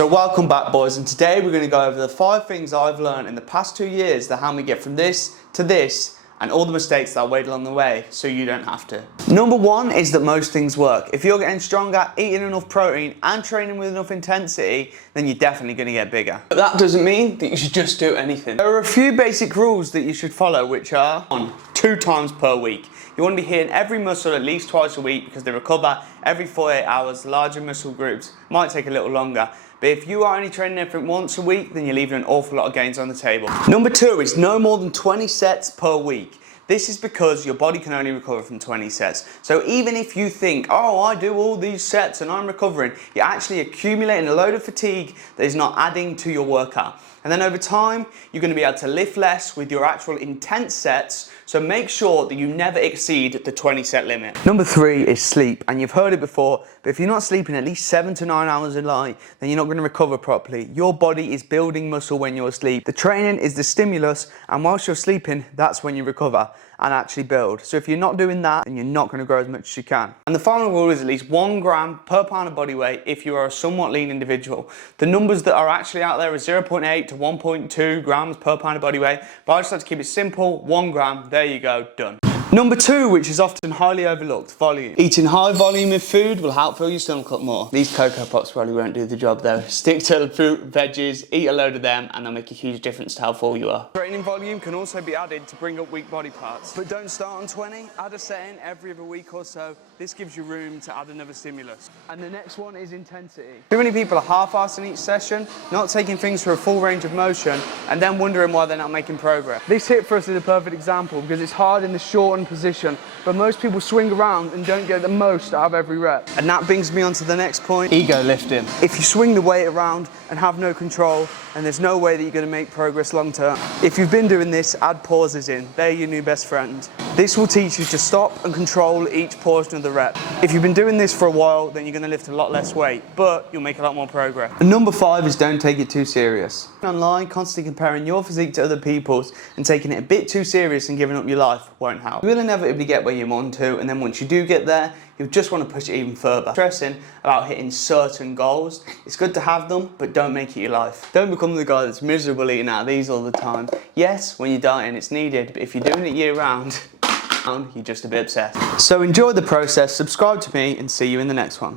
So welcome back, boys, and today we're going to go over the 5 things I've learned in the past 2 years that help me get from this to this and all the mistakes that I made along the way so you don't have to. Number 1 is that most things work. If you're getting stronger, eating enough protein and training with enough intensity, then you're definitely going to get bigger. But that doesn't mean that you should just do anything. There are a few basic rules that you should follow, which are 1, 2 times per week. You want to be hitting every muscle at least twice a week because they recover every 48 hours. Larger muscle groups might take a little longer. But if you are only training everything once a week, then you're leaving an awful lot of gains on the table. Number 2 is no more than 20 sets per week. This is because your body can only recover from 20 sets. So even if you think, oh, I do all these sets and I'm recovering, you're actually accumulating a load of fatigue that is not adding to your workout. And then over time, you're going to be able to lift less with your actual intense sets. So make sure that you never exceed the 20 set limit. Number 3 is sleep. And you've heard it before, but if you're not sleeping at least 7 to 9 hours a night, then you're not going to recover properly. Your body is building muscle when you're asleep. The training is the stimulus, and whilst you're sleeping, that's when you recover and actually build. So if you're not doing that, then you're not going to grow as much as you can. And the final rule is at least 1 gram per pound of body weight if you are a somewhat lean individual. The numbers that are actually out there are 0.8 to 1.2 grams per pound of body weight, but I just like to keep it simple, 1 gram, there you go, done. Number 2, which is often highly overlooked, volume. Eating high volume of food will help fill your stomach up more. These Cocoa Pops probably won't do the job though. Stick to fruit, veggies, eat a load of them, and they'll make a huge difference to how full you are. Training volume can also be added to bring up weak body parts. But don't start on 20, add a setting every other week or so. This gives you room to add another stimulus. And the next one is intensity. Too many people are half-assing each session, not taking things for a full range of motion, and then wondering why they're not making progress. This hip thrust is a perfect example because it's hard in the short position, but most people swing around and don't get the most out of every rep. And that brings me on to the next point, ego lifting. If you swing the weight around and have no control, and there's no way that you're going to make progress long term. If you've been doing this, add pauses in. They're your new best friend. This will teach you to stop and control each portion of the rep. If you've been doing this for a while, then you're going to lift a lot less weight, but you'll make a lot more progress. And number 5 is don't take it too serious. Online, constantly comparing your physique to other people's and taking it a bit too serious and giving up your life won't help. You will inevitably get where you want to, and then once you do get there, you'll just want to push it even further. Stressing about hitting certain goals. It's good to have them, but don't make it your life. Don't become the guy that's miserable eating out of these all the time. Yes, when you're dieting, it's needed, but if you're doing it year round, you're just a bit obsessed. So enjoy the process, subscribe to me, and see you in the next one.